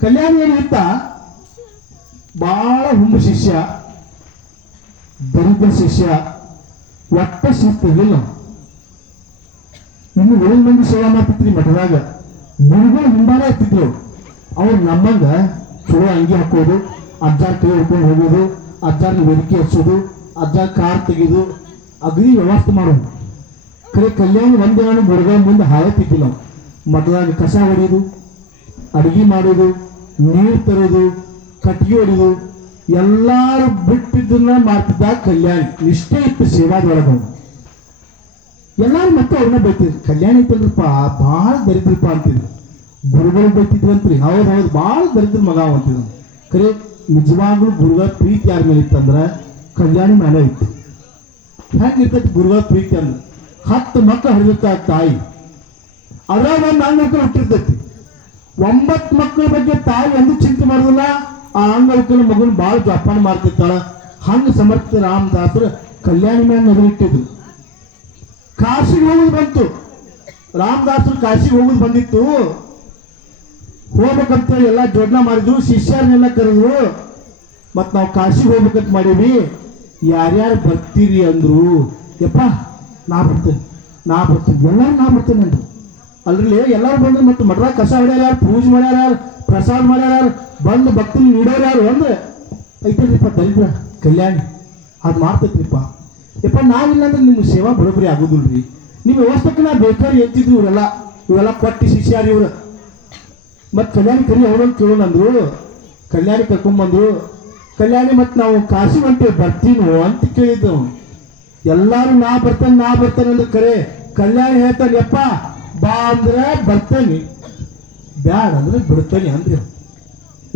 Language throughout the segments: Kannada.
ಕಲ್ಯಾಣಿ ಏನಿತ್ತ ಬಹಳ ಹುಂಬ ಶಿಷ್ಯ, ದರಿದ್ರ ಶಿಷ್ಯ, ಒಟ್ಟ ಸಿಕ್ತಿರ್ಲಿಲ್ಲ. ಇನ್ನು ಏಳು ಮಂದಿ ಸೇವಾ ಮಾಡ್ತಿದ್ರಿ ಮಠದಾಗ. ಗುರುಗಳು ಹಿಂದಾನೆ ಇರ್ತಿದ್ರು. ಅವ್ರು ನಮ್ಮಂಗ ಚಲೋ ಅಂಗಿ ಹಾಕೋದು, ಅಜ್ಜಾರ್ ಕೈ ಹಿಡ್ಕೊಂಡು ಹೋಗೋದು, ಅಜ್ಜಾರ್ನ ವೇದಿಕೆ ಹಚ್ಚೋದು, ಅಜ್ಜಾರ್ ಕಾರ್ ತೆಗೆದು ಅಗದಿ ವ್ಯವಸ್ಥೆ ಮಾಡೋದು. ಕಡೆ ಕಲ್ಯಾಣಿ ಒಂದೇನು ಗುರುಗಳ ಮುಂದೆ ಹಾಯತ್ತಿದ್ದಿಲ್ಲ. ಮಠದಾಗ ಕಸ ಹೊಡೆಯೋದು, ಅಡುಗೆ ಮಾಡೋದು, ನೀರು ತರೋದು, ಕಟ್ಟಿಗೆ ಹೊಡೆಯೋದು ಎಲ್ಲಾರು ಬಿಟ್ಟಿದ್ದನ್ನ ಮಾಡ್ತಿದ್ದ ಕಲ್ಯಾಣಿ. ನಿಷ್ಠೆ ಇತ್ತು ಸೇವಾದೊಳಗ. ಎಲ್ಲಾರು ಮತ್ತೆ ಅವ್ರನ್ನ ಬೈತಿದ್ರು, ಕಲ್ಯಾಣಿ ಇತ್ತಲ್ರಪ್ಪ ಭಾಳ ದರಿದ್ರಪ್ಪ ಅಂತಿದ್ರು. ಗುರುಗಳು ಬೈತಿದ್ವಂತ್ರಿ. ಹೌದು ಹೌದು, ಭಾಳ ದರಿದ್ರ ಮಗ ಅಂತಿದ್ರು. ಕರೆ ನಿಜವಾಗ್ಲೂ ಗುರುಗಳ ಪ್ರೀತಿ ಯಾರ ಮೇಲೆ ಇತ್ತಂದ್ರೆ ಕಲ್ಯಾಣಿ ಮೇಲೆ ಇತ್ತು. ಹೆಂಗಿರ್ತೈತಿ ಗುರುಗಳ ಪ್ರೀತಿ ಅಂದ್ರೆ 10 ಮಕ್ಕಳು ಹರಿಯುತ್ತ ತಾಯಿ, ಅದ್ರಾಗ ಒಂದು ಅಂಗವಿಕಲ ಹುಟ್ಟಿರ್ತೈತಿ. 9 ಮಕ್ಕಳ ಬಗ್ಗೆ ತಾಯಿ ಎಂದು ಚಿಂತೆ ಮಾಡೋದಿಲ್ಲ. ಆ ಅಂಗವಿಕಲ ಮಗುನ ಭಾಳ ಜೋಪಾನ ಮಾಡ್ತಿರ್ತಾಳ. ಹಂಗ ಸಮರ್ಥ ರಾಮದಾಸರು ಕಲ್ಯಾಣಿ ಮೇಲೆ ನಗರಿಟ್ಟಿದ್ರು. ಕಾಶಿಗೆ ಹೋಗುದು ಬಂತು. ರಾಮದಾಸರು ಕಾಶಿಗೆ ಹೋಗುದು ಬಂದಿತ್ತು. ಹೋಗ್ಬೇಕಂತೇಳಿ ಎಲ್ಲ ಜೋಡಣೆ ಮಾಡಿದ್ರು, ಶಿಷ್ಯರನ್ನೆಲ್ಲ ಕರೆದ್ರು. ಮತ್ ನಾವು ಕಾಶಿಗೆ ಹೋಗ್ಬೇಕಂತ ಮಾಡೀವಿ, ಯಾರ್ಯಾರು ಬರ್ತೀರಿ ಅಂದ್ರು. ಯಪ್ಪ ನಾ ಬರ್ತೇನೆ ಎಲ್ಲಾರು ನಾ ಬರ್ತೇನೆ ಅಂದ್ರು. ಅಲ್ರಿ ಎಲ್ಲಾರು ಬಂದ್ರು. ಮತ್ತೆ ಮಠದಾಗ ಕಸ ಹೊಡ್ಯಾರ ಯಾರು, ಪೂಜೆ ಮಾಡ್ಯಾರ ಯಾರು, ಪ್ರಸಾದ ಮಾಡ್ಯಾರ ಯಾರು, ಬಂದು ಭಕ್ತರಿಗೆ ನೀಡೋರು ಯಾರು ಅಂದ್ರೆ ಐತಲ್ರಿಪ್ಪ ದರಿದ್ರ ಕಲ್ಯಾಣಿ ಅದು ಮಾಡ್ತೈತ್ರಿಪ್ಪ. ಯಪ್ಪ ನಾವಿಲ್ಲ ಅಂದ್ರೆ ನಿಮ್ಗೆ ಸೇವಾ ಬರೋಬ್ಬರಿ ಆಗೋದಿಲ್ರಿ. ನಿಮ್ಮ ವ್ಯವಸ್ಥೆಗೆ ನಾ ಬೇಕಾದ್ರೆ ಎತ್ತಿದ್ರು. ಇವೆಲ್ಲ ಕೊಟ್ಟಿ ಶಿಷ್ಯಾರಿ ಇವ್ರು. ಮತ್ತು ಕಲ್ಯಾಣಿ ಕರಿ ಅವ್ರನ್ನ ಕೇಳೋಣ ಅಂದ್ರು. ಕಲ್ಯಾಣಿ ಕರ್ಕೊಂಡ್ಬಂದ್ರು. ಕಲ್ಯಾಣಿ ಮತ್ತು ನಾವು ಕಾಶಿ ಹೊಂಟೇವಿ ಬರ್ತೀನೋ ಅಂತ ಕೇಳಿದ್ದು. ಎಲ್ಲಾರು ನಾ ಬರ್ತೇನೆ ಅಂದ್ರೆ ಕರೆ ಕಲ್ಯಾಣಿ ಹೇಳ್ತಾನೆ, ಯಪ್ಪ ಬಾ ಅಂದ್ರೆ ಬರ್ತೇನೆ, ಬ್ಯಾಡ ಅಂದ್ರೆ ಬಿಡ್ತೇನೆ ಅಂದ್ರೆ.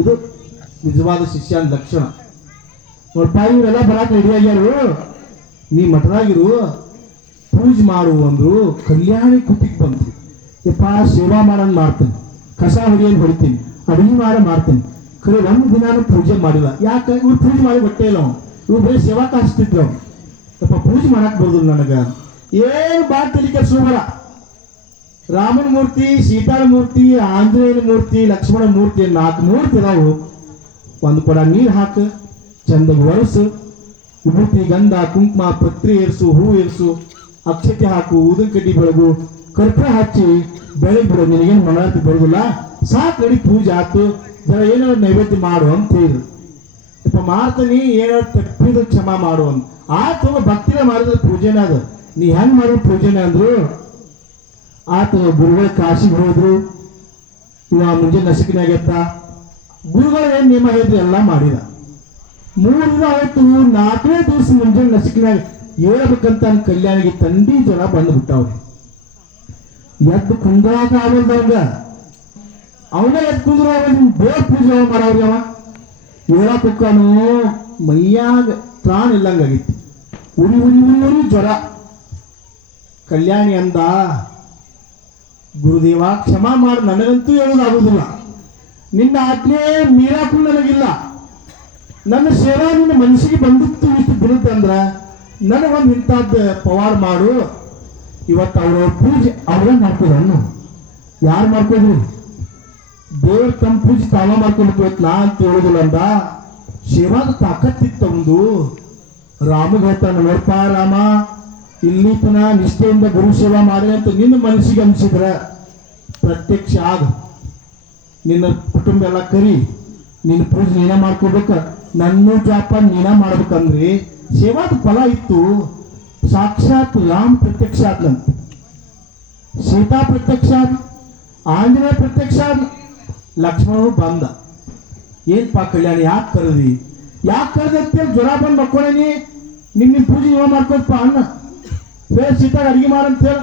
ಇದು ನಿಜವಾದ ಶಿಷ್ಯನ ಲಕ್ಷಣ. ನೋಡ್ಪ ಇವೆಲ್ಲ ಬರಾಕ್ ರೆಡಿ ಆಗ್ಯಾರು. ನೀ ಮಠದಾಗಿರು, ಪೂಜೆ ಮಾಡು ಅಂದ್ರು. ಕಲ್ಯಾಣಿ ಕುತ್ತಿಗೆ ಬಂತು. ಯಪ್ಪ ಸೇವಾ ಮಾಡೋಣ ಮಾಡ್ತೇನೆ, ಕಸ ಹೊಡಿಯೋದು ಹೊಡಿತೀನಿ, ಅಡುಗೆ ಮಾಡ್ತೇನೆ. ಖರೆ ಒಂದು ದಿನಾನು ಪೂಜೆ ಮಾಡಿಲ್ಲ. ಯಾಕೆ? ಇವ್ರು ಪೂಜೆ ಮಾಡಿ ಬಟ್ಟೆ ಇಲ್ಲ. ಇವ್ರು ಬರೀ ಸೇವಾ ಕಾಯಿಸ್ತಿದ್ರು. ಯಪ್ಪ ಪೂಜೆ ಮಾಡಕ್ ಬರೋದಿಲ್ಲ ನನಗ. ಏನು ಬಾ ತಲೆ ಕೆಡಿಸ್ಕೋಬೇಡ. ರಾಮನ ಮೂರ್ತಿ, ಸೀತಾಳ ಮೂರ್ತಿ, ಆಂಜನೇಯನ ಮೂರ್ತಿ, ಲಕ್ಷ್ಮಣ ಮೂರ್ತಿ, 4 ಮೂರ್ತಿ ನಾವು. ಒಂದು ಕೊಡ ನೀರು ಹಾಕು, ಚಂದಗೆ ಒರೆಸು, ವಿಭೂತಿ ಗಂಧ ಕುಂಕುಮ ಪತ್ರಿ ಏರ್ಸು, ಹೂ ಏರ್ಸು, ಅಕ್ಷತೆ ಹಾಕು, ಊದಿನ ಕಡ್ಡಿ ಬೆಳಗು, ಕರ್ಪೂರ ಹಚ್ಚಿ ಬೆಳಗ್ಗೆ ಬಿಡು. ನಿನಗೇನು ಮನೋರತಿ ಬರೋದಿಲ್ಲ, ಸಾಕು ನಡಿ ಪೂಜೆ ಆಯ್ತು, ಜರ ಏನೋ ನೈವೇದ್ಯ ಮಾಡು ಅಂತ ಹೇಳಿದ್ರು. ಯಪ್ಪ ಮಾಡ್ತೀನಿ, ಏನೋ ತಪ್ಪಿದ ಕ್ಷಮ ಮಾಡು ಅಂತ. ಆತು ಭಕ್ತಿನ ಮಾಡಿದ್ರೆ ಪೂಜೆನೇ ಅದು. ನೀ ಹೆಂಗ್ ಮಾಡಿದ್ರು ಪೂಜೆನೇ ಅಂದ್ರು. ಆತ ಗುರುಗಳ ಕಾಶಿಗೆ ಹೋದ್ರು. ಇವ ಮುಂಜಾನೆ ನಸಿಕಿನಾಗೆತ್ತ. ಗುರುಗಳು ಏನ್ ನಿಯಮ ಹೇಳಿದ್ರು ಎಲ್ಲ ಮಾಡಿದ. 3 ದಿನ ಆಯ್ತು. 4ನೇ ದಿವಸ ಮುಂಜಾನೆ ನಸಿಕಿನಾಗ ಹೇಳ್ಬೇಕಂತ ಕಲ್ಯಾಣಿಗೆ ತಂಡಿ ಜ್ವರ ಬಂದು ಬಿಟ್ಟಾವ್ರಿ. ಎದ್ದು ಕುಂದ್ರಾಕ ಆಗಲ್ದವಂಗ. ಅವನೇ ಎದ್ದು ಕುಂದ್ರು. ಬೇರೆ ಪೂಜೆ ಮಾಡವ್ರಿ. ಅವ ಹೇಳಕ್ಕನು ಮೈಯಾಗ ಪ್ರಾಣ ಇಲ್ಲಂಗಾಗಿತ್ತು. ಉರಿ ಜ್ವರ. ಕಲ್ಯಾಣಿ ಅಂದ, ಗುರುದೇವ ಕ್ಷಮಾ ಮಾಡಿ, ನನಗಂತೂ ಹೇಳೋದಾಗುದಿಲ್ಲ. ನಿನ್ನ ಆಜ್ಞೆ ಮೀರಾಕು ನನಗಿಲ್ಲ. ನನ್ನ ಸೇವಾ ನಿನ್ನ ಮನಸ್ಸಿಗೆ ಬಂದಿತ್ತು ಇಷ್ಟು ದಿನದಂದ್ರ ನನಗೊಂದು ಇಂಥದ್ದು ಪವಾರ ಮಾಡು. ಇವತ್ತು ಅವ್ರವ್ರ ಪೂಜೆ ಅವರೇ ಮಾಡ್ಕೋದು. ಅನ್ನು ಯಾರು ಮಾಡ್ಕೋದ್ರಿ? ದೇವ್ರ ತಮ್ಮ ಪೂಜೆ ತಾವ ಮಾಡ್ಕೊಂಡು ನಾ ಅಂತ ಹೇಳೋದಿಲ್ಲ ಅಂದ. ಸೇವಾದ ತಾಕತ್ತಿತ್ತು ಒಂದು. ರಾಮಗೆ ಹೇಳ್ತಾನೆ, ನೋಡ್ಪ ರಾಮ, ಇಲ್ಲಿ ತನ ನಿಷ್ಠೆಯಿಂದ ಗುರು ಸೇವಾ ಮಾಡಿ ಅಂತ ನಿನ್ನ ಮನಸ್ಸಿಗೆ ಅನಿಸಿದ್ರ ಪ್ರತ್ಯಕ್ಷ ಆಗ. ನಿನ್ನ ಕುಟುಂಬ ಎಲ್ಲ ಕರಿ, ನಿನ್ನ ಪೂಜೆ ನೀನ ಮಾಡ್ಕೋಬೇಕ, ನನ್ನ ಜಾಪ ನೀನ ಮಾಡ್ಬೇಕಂದ್ರಿ ಸೇವಾದ ಫಲ ಇತ್ತು. ಸಾಕ್ಷಾತ್ ರಾಮ್ ಪ್ರತ್ಯಕ್ಷ ಆದ್ನಂತ, ಸೀತಾ ಪ್ರತ್ಯಕ್ಷ ಆದ್, ಆಂಜನೇಯ ಪ್ರತ್ಯಕ್ಷ ಆದ್, ಲಕ್ಷ್ಮಣನು ಬಂದ. ಏನ್ಪ ಕಲ್ಯಾಣಿ ಯಾಕೆ ಕರೆದಿ ಅಂತೇಳಿ ಜ್ವರ ಬಂದು ಮಕ್ಕೊಳೇನಿ. ನಿನ್ನ ಪೂಜೆ ನೀವ ಮಾಡ್ಕೊಪ್ಪ ಅನ್ನ. ಬೇರೆ ಸೀತಾಗ ಅಡಿಗೆ ಮಾಡಂತೇಳಿ,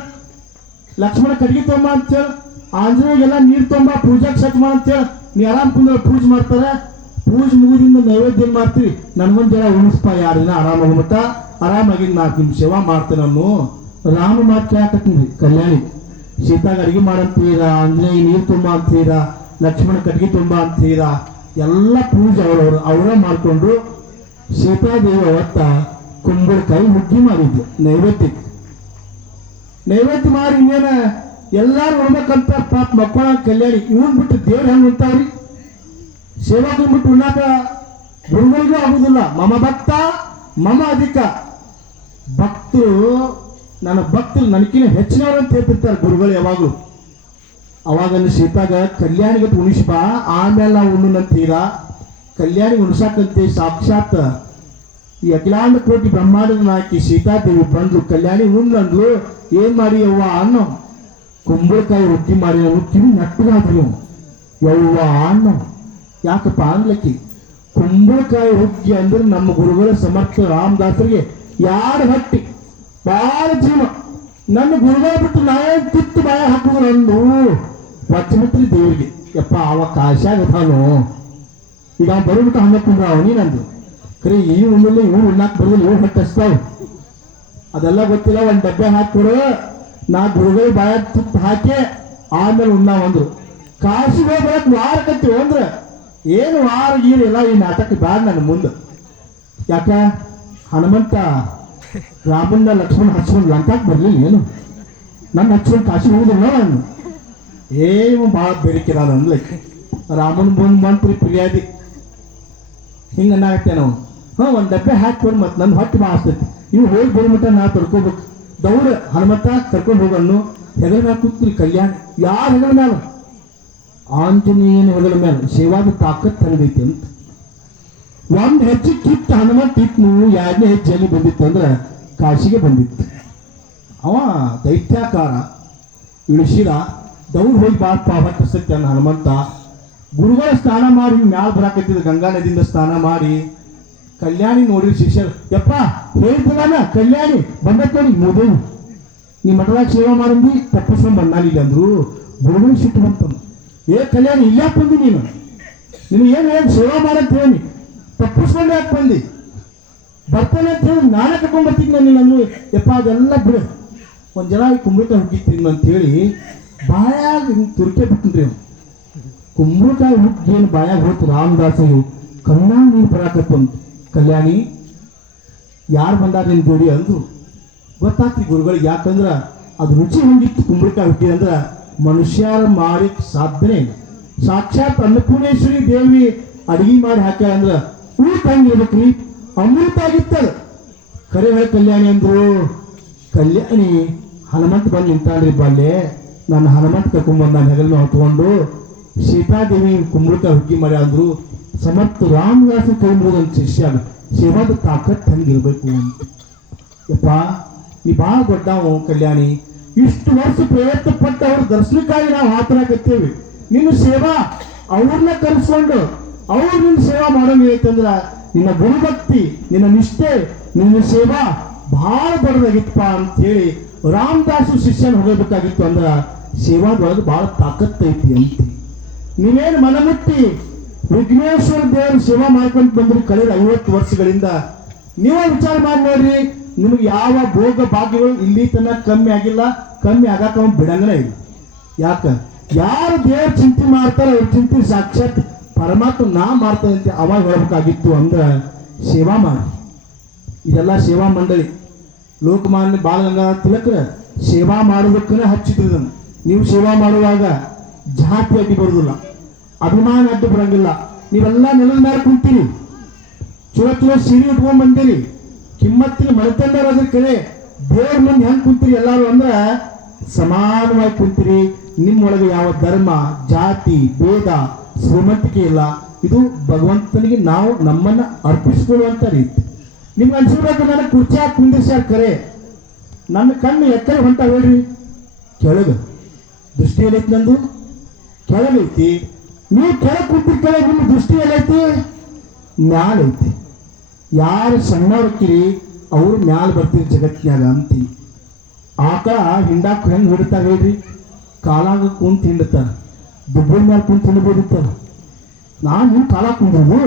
ಲಕ್ಷ್ಮಣ ಕಡ್ಗಿ ತೊಂಬ ಅಂತೇಳಿ, ಆಂಜನೇಯಗೆಲ್ಲ ನೀರು ತೊಂಬ ಪೂಜೆಗೆ ಸೆಟ್ ಮಾಡಂತೇಳಿ ನೀ ಆರಾಮ್ ಕುಂದ್ರೆ ಪೂಜೆ ಮಾಡ್ತಾರೆ. ಪೂಜೆ ಮುಗಿದಿಂದ ನೈವೇದ್ಯ ಏನ್ ಮಾಡ್ತೀವಿ, ನನ್ಗೊಂದ್ ಜನ ಉಣಿಸ್ಪ, 2 ದಿನ ಆರಾಮಾಗ ಮತ್ತ ಆರಾಮಾಗಿ 4 ನಿಮಿಷ ಸೇವಾ ಮಾಡ್ತೇನೆ ನಾನು. ರಾಮ ಮಾತು ಕೇಳಕತ್ತೀನಿ. ಕಲ್ಯಾಣಿ ಸೀತಾಗ ಅಡಿಗೆ ಮಾಡಂತೀರ, ಆಂಜನೇಯ ನೀರು ತುಂಬ ಅಂತೀರ, ಲಕ್ಷ್ಮಣ ಕಟ್ಗೆ ತುಂಬ ಅಂತೀರ. ಎಲ್ಲ ಪೂಜೆ ಅವರೇ ಮಾಡಿಕೊಂಡು ಸೀತಾದೇವಿ ಅವತ್ತ ಕುಂಬಳಕಾಯಿ ಹುಗ್ಗಿ ಮಾಡಿದ್ದು ನೈವೇದ್ಯ ಮಾಡಿ ಇನ್ನೇನ ಎಲ್ಲಾರು ಉಣ್ಬೇಕಂತ ಪಾಪ ಮಕ್ಕಳ ಕಲ್ಯಾಣಿ. ಇವನ್ ಬಿಟ್ಟು ದೇವ್ರು ಹೆಂಗ್ ಉಂಟಾವ್ರಿ? ಸೇವಕರು ಬಿಟ್ಟು ಉಣ್ಣಾಕ ಗುರುಗಳಿಗೂ ಆಗುದಿಲ್ಲ. ಮಮ ಭಕ್ತ ಮಮ ಅಧಿಕ. ಭಕ್ತರು ನನ್ನ ಭಕ್ತರು ನನಗಿನ ಹೆಚ್ಚಿನವರು ಅಂತ ಹೇಳ್ತಿರ್ತಾರೆ ಗುರುಗಳು ಯಾವಾಗಲೂ. ಅವಾಗ ಸೀತಾಗ ಕಲ್ಯಾಣಿಗೆ ಉಣಿಸಿ ಬಾ, ಆಮೇಲೆ ನಾವು ಉಣ್ಣಂತೀರ. ಕಲ್ಯಾಣಿ ಉಣಿಸಾಕಂತೆ ಸಾಕ್ಷಾತ್ ಈ ಅಖಿಲಾಂಡ ಕೋಟಿ ಬ್ರಹ್ಮಾಂಡದ ನಾಯಕಿ ಸೀತಾದೇವಿ ಬಂದ್ರು. ಕಲ್ಯಾಣಿ ಉಣ್ಣಂದ್ಲು. ಏನ್ ಮಾಡಿ ಯವ್ವ ಅನ್ನೋ ಕುಂಬಳಕಾಯಿ ರೊಟ್ಟಿ ಮಾಡಿ ನಾವು ಕಿವಿ ನಟ್ಟಗಾದ್ರು. ಯವ್ವ ಅನ್ನೋ ಯಾಕಪ್ಪ ಅನ್ಲಕ್ಕಿ ಕುಂಬಳಕಾಯಿ ಹುಗ್ಗಿ ಅಂದ್ರೆ ನಮ್ಮ ಗುರುಗಳ ಸಮರ್ಥ ರಾಮದಾಸರಿಗೆ ಯಾರು ಹಟ್ಟಿ ಬಾಳ ಜೀವ. ನನ್ನ ಗುರುಗಳ ಬಿಟ್ಟು ನಾವೇ ಕಿತ್ತು ಬಾಯ ಹಾಕುದು ನಂದು ಪಚ್ಚಮಿತ್ರಿ ದೇವರಿಗೆ. ಯಪ್ಪ ಅವ ಕಾಶಾಗ ತಾನು ಈಗ ಬರೋಬಿಟ್ಟು ಹಂಗ ಕುಂದ್ರ ಅವನಿ ನಂದು ಕರೆ ಈ ಉಣ್ಣಲ್ಲಿ ಇವ್ರು ಉಣ್ಣಾಕ್ ಬರೋದಿಲ್ಲ, ಇವ್ರು ಹೊಟ್ಟೆ ಹಚ್ತಾವ್. ಅದೆಲ್ಲ ಗೊತ್ತಿಲ್ಲ. ಒಂದು ಡಬ್ಬೆ ಹಾಕ್ಬಿಡು, ನಾ ಗುರುಗಳು ಬಾಯ ತುತ್ತು ಹಾಕಿ ಆಮೇಲೆ ಉಣ್ಣಾವ್ ಅಂದ್ರು. ಕಾಶಿಗೆ ಹೋಗ್ಬರಕ್ ವಾರ ಕತ್ತೀವಿ ಅಂದ್ರೆ ಏನು ವಾರ ಗೀರು ಎಲ್ಲ ಈ ನಾಟಕ ಬ್ಯಾಡ ನನ್ನ ಮುಂದೆ. ಯಾಕ ಹನುಮಂತ ರಾಮಣ್ಣ ಲಕ್ಷ್ಮಣ ಹಚ್ಕೊಂಡು ಲಂಕಾಕ್ ಬರ್ಲಿಲ್ಲ ಏನು? ನನ್ನ ಹಚ್ಕೊಂಡು ಕಾಶಿ ಹೋಗುದಿಲ್ಲ ನಾನು. ಏನು ಭಾಳ ಬೇರಿಕೆ ನಾನು ಅನ್ಲಕ್ಕೆ ರಾಮನ್ ಬಂದು ಮಂತ್ರಿ ಪ್ರಿಯಾದಿ ಹಿಂಗೆ ಅನ್ನಾಗತ್ತೆ ನಾವು. ಒಂದು ಡಬ್ಬೆ ಹಾಕ್ಕೊಂಡು ಮತ್ತೆ ನನ್ನ ಹೊಟ್ಟೆ ಬಾಸ್ತೈತಿ. ಇವು ಹೋಗಿ ಬರೋಮಟ್ಟ ನಾ ತಡ್ಕೋಬೇಕು. ದೌಡ ಹನುಮಂತ ಕರ್ಕೊಂಡು ಹೋಗನ್ನು ಹೆಗಲ ಮ್ಯಾಲ ಕೂತ್ರಿ. ಕಲ್ಯಾಣ ಯಾರು ಹೆಗಲ ಮ್ಯಾಲ? ಆಂಜನೇಯನ ಹೆಗಲ ಮ್ಯಾಲ. ಸೇವಾದ ತಾಕತ್ ತಂದೈತಿ ಅಂತ. ಒಂದು ಹೆಜ್ಜೆ ಕಿತ್ತು ಹನುಮಂತ ಇಟ್ನು, ಎರಡನೇ ಹೆಜ್ಜೆ ಎಲ್ಲಿ ಬಂದಿತ್ತು ಅಂದ್ರೆ ಕಾಶಿಗೆ ಬಂದಿತ್ತು. ಅವ ದೈತ್ಯಾಕಾರ ಇಳಿಸಿದ. ದೌಡ್ ಹೋಗಿ ಬಾರಪ್ಪ ಹೊಟ್ಟೆ ಸತ್ಯ ಅನ್ನ ಹನುಮಂತ. ಗುರುಗಳ ಸ್ನಾನ ಮಾಡಿ ಮ್ಯಾಲ ಬರಾಕತ್ತಿದ್ದ ಗಂಗಾ ನದಿಯಿಂದ ಸ್ನಾನ ಮಾಡಿ. ಕಲ್ಯಾಣಿ ನೋಡ್ರಿ ಶಿಷ್ಯರು. ಯಪ್ಪ ಹೇಳ್ತಿದಾನ ಕಲ್ಯಾಣಿ ಬಂದತ್ ನೋಡಿ ಮೋದೇವು ನೀ ಮಠದಾಗ ಸೇವಾ ಮಾಡಿ ತಪ್ಪಿಸ್ಕೊಂಡ್ ಬಂದಾನಿಲ್ಲ ಅಂದ್ರು. ಗುರುಗಳು ಸಿಟ್ಟು ಬಂತಮ್ಮ. ಏ ಕಲ್ಯಾಣಿ ಇಲ್ಲಾಕ್ ಬಂದಿ ನೀನು? ನಿನಗೆ ಏನು ಹೇಳಿ ಸೇವಾ ಮಾಡಂತ ಹೇಳಿ ತಪ್ಪಿಸ್ಕೊಂಡು ಯಾಕೆ ಬಂದಿ? ಬರ್ತಾನೆ ಅಂತ ಹೇಳಿ ನಾನೇ ಕರ್ಕೊಂಡ್ ಬರ್ತೀನಿ ನಾನು ಅಂದ್ರು. ಯಪ್ಪ ಅದೆಲ್ಲ ಬಿಡು, ಒಂದ್ ಜನ ಕುಂಬಳಕಾಯಿ ಹುಗ್ಗಿತ್ತೀನಿ ಅಂತ ಹೇಳಿ ಬಾಯಾಗ ತುರ್ಕೆ ಬಿಟ್ಟಿನ್ರಿ. ಕುಂಬಳಕಾಯಿ ಹುಗ್ಗಿ ಏನು ಬಾಯಾಗ ಹೋಯ್ತು ರಾಮದಾಸಿಗೆ ಕಣ್ಣಾಗ ನೀರು ಬರಾಕತ್ತಂತ. ಕಲ್ಯಾಣಿ ಯಾರು ಬಂದಾರ ನಿನ್ ಜೋಡಿ ಅಂದ್ರು. ಗೊತ್ತಾಗ್ತಿ ಗುರುಗಳಿಗೆ. ಯಾಕಂದ್ರ ಅದು ರುಚಿ ಹೊಂದಿತ್ತು ಕುಂಬಳಕಾಯಿ ಹುಗ್ಗಿ ಅಂದ್ರ ಮನುಷ್ಯರ ಮಾಡಿ ಸಾಧನೆ. ಸಾಕ್ಷಾತ್ ಅನ್ನಪೂರ್ಣೇಶ್ವರಿ ದೇವಿ ಅಡಿಗೆ ಮಾಡಿ ಹಾಕ್ಯಾರ ಅಂದ್ರ ಊಟ ಹಂಗಿರ್ಬೇಕ್ರಿ, ಅಮೃತ ಆಗಿತ್ತದ. ಕರೆ ಹೇಳಿ ಕಲ್ಯಾಣಿ ಅಂದ್ರು. ಕಲ್ಯಾಣಿ ಹನುಮಂತ ಬಂದು ನಿಂತಾಳ್ರಿ ಬಾಲ್ಯ. ನನ್ನ ಹನುಮಂತ ಕರ್ಕೊಂಡ್ಬಂದು ನಾನು ಹೆಗಲ ಮೇಲೆ ಹೊತ್ಕೊಂಡು ಸೀತಾದೇವಿ ಕುಂಬಳಕಾಯಿ ಹುಗ್ಗಿ ಮಾಡಿ ಅಂದ್ರು. ಸಮರ್ಥ ರಾಮದಾಸ ಕೈ ಮುಗಿದಂತ ಶಿಷ್ಯ ಸೇವಾದ ತಾಕತ್ ಹಂಗಿರ್ಬೇಕು ಅಂತ. ಯಪ್ಪ ನೀ ಭಾಳ ದೊಡ್ಡವು ಕಲ್ಯಾಣಿ. ಇಷ್ಟು ವರ್ಷ ಪ್ರಯತ್ನ ಪಟ್ಟು ಅವ್ರ ದರ್ಶನಕ್ಕಾಗಿ ನಾವು ಹಾತರಾಕತ್ತೇವೆ. ನಿನ್ನ ಸೇವಾ ಅವ್ರನ್ನ ಕರೆಸ್ಕೊಂಡು ಅವ್ರು ನಿನ್ನ ಸೇವಾ ಮಾಡೋಂಗೆ ಐತಂದ್ರ ನಿನ್ನ ಗುರುಭಕ್ತಿ, ನಿನ್ನ ನಿಷ್ಠೆ, ನಿನ್ನ ಸೇವಾ ಭಾಳ ದೊಡ್ಡದಾಗಿತ್ತಪ್ಪ ಅಂತ ಹೇಳಿ ರಾಮದಾಸು ಶಿಷ್ಯನ ಹೋಗಬೇಕಾಗಿತ್ತು. ಅಂದ್ರ ಸೇವಾದೊಳಗೆ ಭಾಳ ತಾಕತ್ ಐತಿ ಅಂತ. ನೀವೇನು ಮನಮುಟ್ಟಿ ವಿಘ್ನೇಶ್ವರ ದೇವರ ಸೇವಾ ಮಾಡ್ಕೊಂತ ಬಂದ್ರಿ ಕಳೆದ 50 ವರ್ಷಗಳಿಂದ. ನೀವೇ ವಿಚಾರ ಮಾಡಿ ನೋಡ್ರಿ, ನಿಮ್ಗೆ ಯಾವ ಭೋಗ ಭಾಗ್ಯಗಳು ಇಲ್ಲಿ ತನಕ ಕಮ್ಮಿ ಆಗಿಲ್ಲ, ಕಮ್ಮಿ ಆಗಾಕ ಬಿಡಂಗನೇ ಇಲ್ಲ. ಯಾಕ ಯಾರು ದೇವ್ರ ಚಿಂತೆ ಮಾಡ್ತಾರ ಅವ್ರ ಚಿಂತೆ ಸಾಕ್ಷಾತ್ ಪರಮಾತ್ಮ ನಾ ಮಾಡ್ತಾನೆ ಅಂತ ಅವಾಗ ಹೇಳ್ಬೇಕಾಗಿತ್ತು. ಅಂದ್ರ ಸೇವಾ ಮಾಡಿ. ಇದೆಲ್ಲ ಸೇವಾ ಮಂಡಳಿ. ಲೋಕಮಾನ್ಯ ಬಾಲ ಗಂಗಾಧರ ತಿಲಕರ ಸೇವಾ ಮಾಡೋದಕ್ಕನೇ ಹಚ್ಚಿದ್ರು ಇದನ್ನು. ನೀವು ಸೇವಾ ಮಾಡುವಾಗ ಜಾತಿ ಅಡ್ಡಿ ಬರುದಿಲ್ಲ, ಅಭಿಮಾನ ಅಡ್ಡಿ ಬರಂಗಿಲ್ಲ. ನೀವೆಲ್ಲ ನೆಲದ ಮೇಲೆ ಕುಂತೀರಿ, ಚಲೋ ಚಲೋ ಸೀರೆ ಉಟ್ಕೊಂಡ್ ಬಂದಿರಿ, ಕಿಮ್ಮತ್ತಿನ ಮನೆತಂಡವ್ರು ಅದ್ರ ಕಡೆ ದೇವ್ರ ಮಂದಿ ಹೆಂಗ್ ಕುಂತೀರಿ ಎಲ್ಲಾರು ಅಂದ್ರ ಸಮಾನವಾಗಿ ಕುಂತೀರಿ. ನಿಮ್ಮೊಳಗೆ ಯಾವ ಧರ್ಮ ಜಾತಿ ಭೇದ ಶ್ರೀಮಂತಿಕೆ ಇಲ್ಲ. ಇದು ಭಗವಂತನಿಗೆ ನಾವು ನಮ್ಮನ್ನ ಅರ್ಪಿಸಿಕೊಳ್ಳುವಂತ ರೀತಿ. ನಿಮ್ಗೆ ಅನ್ಸಿರ್ಬೇಕು ನನ್ನ ಕುರ್ಚಿ ಹಾಕಿ ಕುಂದಿರ್ಸ್ಯಾರ ಕರೆ, ನನ್ನ ಕಣ್ಣು ಎತ್ತರ ಹೊಂಟ ಹೇಳ್ರಿ ಕೆಳಗ ದೃಷ್ಟಿ ಎಲ್ಲೈತಿ? ನಂದು ಕೆಳಗೈತಿ. ನೀವು ಕೆಳಗೆ ಕುಂತಿರ್ ಕೆಳಗೆ ನಿಮ್ಮ ದೃಷ್ಟಿ ಎಲ್ಲೈತಿ? ಮ್ಯಾಲ ಐತಿ. ಯಾರು ಸಣ್ಣವ್ರಕ್ಕಿರಿ ಅವ್ರು ಮ್ಯಾಲ ಬರ್ತೀರಿ ಜಗತ್ತಿನಾಗ ಅಂತಿ. ಆಕಳ ಹಿಂಡಾಕ ಹೆಂಗ್ ಹಿಡಿತಾರ ಹೇಳ್ರಿ? ಕಾಲಾಗ ಕುಂತ ಹಿಂಡ್ತಾರ, ದುಬ್ಬರ ಮ್ಯಾಲ ಕುಂತ ಹಿಂಡ್ಬೋದಿತ್ತಾರ. ನಾನು ಹಿಂಗೆ ಕಾಲ ಕುಂದ್ರು,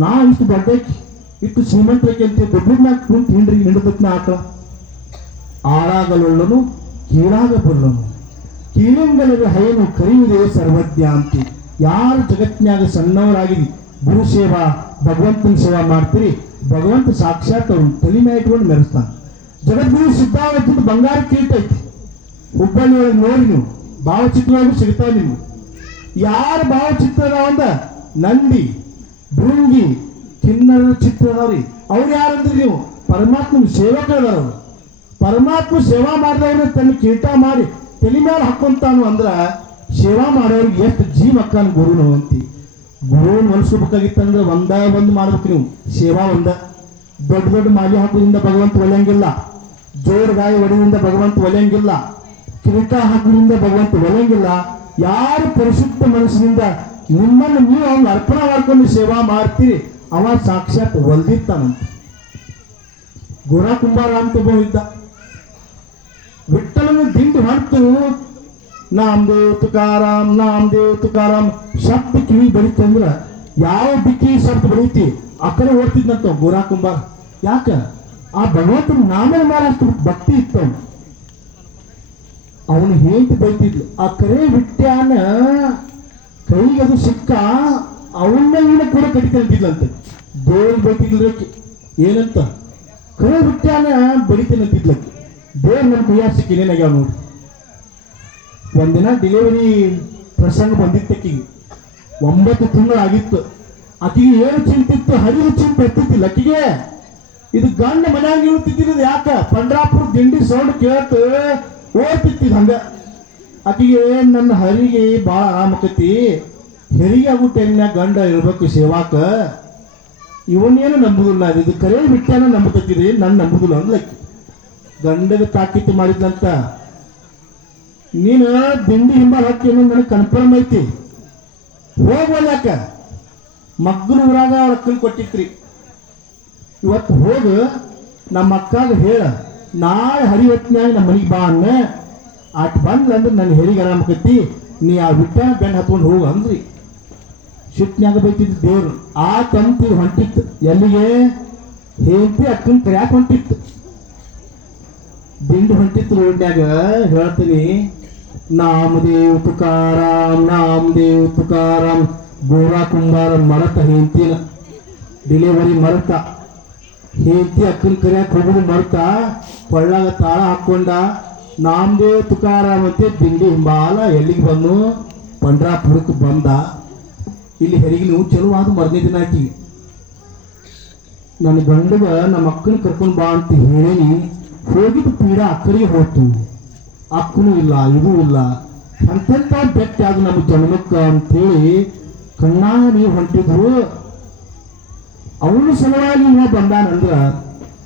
ನಾ ಇಷ್ಟು ದೊಡ್ಡಕ್ಕೆ ಇಷ್ಟು ಶ್ರೀಮಂತಕ್ಕೆ ಅಂತ ದುಬ್ಬರ ಮ್ಯಾಲ ಕುಂತ ಹಿಂಡದತ್ನ ಆಕಳ. ಆಳಾಗಲೊಳ್ಳನು ಕೀಳಾಗಬಲ್ಲನು, ಕೀಳಿಂಗಲಗೆ ಹಯನು ಕರೆಯುವುದೇ ಸರ್ವಜ್ಞ ಅಂತಿ. ಯಾರು ಜಗತ್ತಿನಾಗ ಸಣ್ಣವರಾಗಿರಿ ಗುರು ಸೇವಾ ಭಗವಂತನ ಸೇವಾ ಮಾಡ್ತೀರಿ, ಭಗವಂತ ಸಾಕ್ಷಾತ್ ಅವ್ರು ತಲೆ ಮೇಲೆ ಇಟ್ಕೊಂಡು ಮೆರೆಸ್ತಾನೆ. ಜಗದ್ಗುರು ಸಿದ್ಧಾವತಿಂದ ಬಂಗಾರ ಕೀಟ ಐತಿ, ಹುಬ್ಬಳ್ಳಿ ಒಳಗೆ ನೋಡಿ ನೀವು ಭಾವಚಿತ್ರವಾಗಿ ಸಿಗ್ತಾವ. ನಿಮ್ಗೆ ಯಾರು ಭಾವಚಿತ್ರ ಅಂದ ನಂದಿ ಭೃಂಗಿ ಕಿನ್ನರ ಚಿತ್ರ ಅದಾವ್ರಿ. ಅವ್ರು ಯಾರಂದ್ರಿ ನೀವು ಪರಮಾತ್ಮನ ಸೇವಕರದವರು. ಪರಮಾತ್ಮ ಸೇವಾ ಮಾಡಿದವ್ರನ್ನ ತನ್ನ ಕೀಟ ಮಾಡಿ ತಲೆ ಮೇಲೆ ಹಾಕೊಂತಾನು ಅಂದ್ರ ಸೇವಾ ಮಾಡೋರಿಗೆ ಎಷ್ಟು ಜೀವ ಅಕ್ಕನ ಗುರುನು ಅಂತಿ. ಗುರುನ್ ಹೊಲಿಸ್ಬೇಕಾಗಿತ್ತಂದ್ರೆ ಒಂದು ಮಾಡ್ಬೇಕು ನೀವು. ಸೇವಾ ದೊಡ್ಡ ದೊಡ್ಡ ಮಾಲಿ ಹಾಕೋದ್ರಿಂದ ಭಗವಂತ ಒಲೆಯಂಗಿಲ್ಲ, ಜೋರ್ ಗಾಯ ಹೊಡೆದಿಂದ ಭಗವಂತ ಒಲೆಯಂಗಿಲ್ಲ, ಕಿರೀಟ ಹಾಕೋದ್ರಿಂದ ಭಗವಂತ ಒಲೆಯಂಗಿಲ್ಲ. ಯಾರು ಪರಿಶುದ್ಧ ಮನಸ್ಸಿನಿಂದ ನಿಮ್ಮನ್ನು ನೀವು ಅವ್ನು ಅರ್ಪಣೆ ಮಾಡ್ಕೊಂಡು ಸೇವಾ ಮಾಡ್ತೀರಿ ಅವ ಸಾಕ್ಷಾತ್ ಒಲ್ದಿರ್ತಾನಂತ. ಗೋರಾ ಕುಂಬಾರ ಅಂತ ಒಬ್ಬ ಇದ್ದ. ವಿಠ್ಠಲನ ದಿಂಡು ಹೊರತು ನಾಮದೇವ್ ತುಕಾರಾಮ್ ಶಬ್ದ ಕಿವಿ ಬೆಳೀತಂದ್ರ ಯಾವ ದಿಕ್ಕಿ ಶಬ್ದ ಬೆಳೀತಿ ಆ ಕಡೆ ಓಡ್ತಿದ್ನಂತ ಗೋರಾ ಕುಂಬಾರ. ಯಾಕ ಆ ಭಗವಂತನ ನಾಮನ ಮೇಲೆ ಅಷ್ಟು ಭಕ್ತಿ ಇತ್ತು. ಅವನು ಹೇಂತಿ ಬೈತಿದ್ಲು. ಆ ಕರೆ ವಿಟ್ಯಾನ ಕೈಗೆ ಅದು ಸಿಕ್ಕ ಅವನ್ನ ಇವನ ಕೂಡ ಕಡಿತಂತಿದ್ಲಂತೆ. ದೇವ್ರಿಗೆ ಬೈತಿದ್ಲಕ್ಕೆ ಏನಂತ ಕರೆ ವಿಟ್ಯಾನ ಬಡಿತೇನಂತಿದ್ಲಕ್ಕೆ. ದೇವ್ರ ನನ್ನ ಕೈಯಾಗ ಸಿಕ್ಕಿ ಏನಾಗ್ಯಾವ ನೋಡಿ. ಒಂದಿನ ಡೆಲಿವರಿ ಪ್ರಸಂಗ ಬಂದಿತ್ತಕ್ಕಿಗೆ 9 ತಿಂಗಳು ಆಗಿತ್ತು. ಆಕಿಗೆ ಏನು ಚಿಂತಿತ್ತು, ಹರಿವು ಚಿಂತೆ ಎತ್ತಿತ್ತಿಲ್ಲ ಆಕಿಗೆ. ಇದು ಗಂಡ ಮನ್ಯಾಗ ಇಳ್ತಿದ್ದಿರೋದು ಯಾಕ ಪಂಡ್ರಾಪುರ ದಿಂಡಿ ಸೌಂಡ್ ಕೇಳ್ತು ಓಡ್ತಿತ್ತಿದ್ ಹಂಗ. ಆಕಿಗೆ ನನ್ನ ಹರಿಗೆ ಭಾಳ ಆರಾಮಕತಿ, ಹೆರಿಗೆ ಆಗೋ ಟೈಮ್ನ್ಯಾಗ ಗಂಡ ಇರ್ಬೇಕು ಸೇವಾಕ. ಇವನೇನು ನಂಬುದಿಲ್ಲ, ಇದು ಕರೆ ಬಿಟ್ಟಾನ ನಂಬುತ್ತೀರಿ, ನನ್ನ ನಂಬುದಿಲ್ಲ ಅಂದ್ಲಕ್ಕಿ. ಗಂಡಗೆ ತಾಕೀತು ಮಾಡಿದ್ನಂತ, ನೀನು ದಿಂಡಿ ಹಿಂಬಾಲ ಹಾಕಿ ನನಗೆ ಕನ್ಫರ್ಮ್ ಐತಿ, ಹೋಗ್ವಲ್ಲ ಯಾಕ ಮಗ್ಗನ ಊರಾಗ ಅವ್ರ ಅಕ್ಕನ ಕೊಟ್ಟಿತ್ರಿ. ಇವತ್ತು ಹೋಗ ನಮ್ಮ ಅಕ್ಕಾಗ ಹೇಳ ನಾಳೆ ಹರಿವತ್ನ್ಯಾಗ ನಮ್ಮ ಮನೆಗೆ ಬಾ ಅನ್ನ. ಆಟ ಬಂದ್ಲಂದ್ರೆ ನನ್ನ ಹೆರಿಗೆ ಆರಾಮಕತ್ತಿ, ನೀ ಆ ವಿಟ್ಟಾನ ಬೆಣ್ಣ ಹತ್ಕೊಂಡು ಹೋಗು ಅಂದ್ರಿ. ಶಿಟ್ನ್ಯಾಗ ಬೈತಿದ್ದು ದೇವ್ರು. ಆ ತಂತಿ ಹೊಂಟಿತ್ತು ಎಲ್ಲಿಗೆ ಹೇಂತಿ ಅಕ್ಕನ ಕರ್ಯಾಕ ಹೊಂಟಿತ್ತು. ದಿಂಡು ಹೊಂಟಿತ್ತು ರೋಡ್ನ್ಯಾಗ. ಹೇಳ್ತೀನಿ ನಾಮದೇವ್ ತುಕಾರಾಮ್ ಗೋರಾ ಕುಂಬಾರ ಮರತ ಹೇಂತಿನ ಡಿಲಿವರಿ ಮರತ ಹೇಂತಿ ಅಕ್ಕನ ಕರ್ಯಾಕ ಹೋಗುದು ಮರತ ಕೊಳ್ಳಾಗ ತಾಳ ಹಾಕೊಂಡ ನಾಮದೇವ್ ತುಕಾರಾಮ್ ಅಂತ ದಿಂಡಿ ಹಿಂಬಾಲ ಎಲ್ಲಿಗೆ ಬಂದು ಪಂಡ್ರಾಪುರಕ್ಕೆ ಬಂದ. ಇಲ್ಲಿ ಹೆರಿಗೆ ನೀವು ಚಲೋ ಆದ ಮರನೇ ದಿನ ಆಕಿ ನನ್ನ ಗಂಡಗ ನಮ್ಮ ಅಕ್ಕನ ಕರ್ಕೊಂಡು ಬಾ ಅಂತ ಹೇಳಿ ಹೋಗಿದ್ದು ಪೀಡ ಅಕ್ಕರಿಗೆ ಹೋಯ್ತು. ಅಕ್ಕನೂ ಇಲ್ಲ ಇದೂ ಇಲ್ಲ, ಎಂತೆಂತ ಬೆಟ್ಟ ಅದು ನಮ್ಮ ಜನ್ಮಕ್ಕ ಅಂತೇಳಿ ಕಣ್ಣಾಗ ನೀವು ಹೊಂಟಿದ್ರು. ಅವನು ಸಲುವಾಗಿ ಇವ ಬಂದಾನಂದ್ರ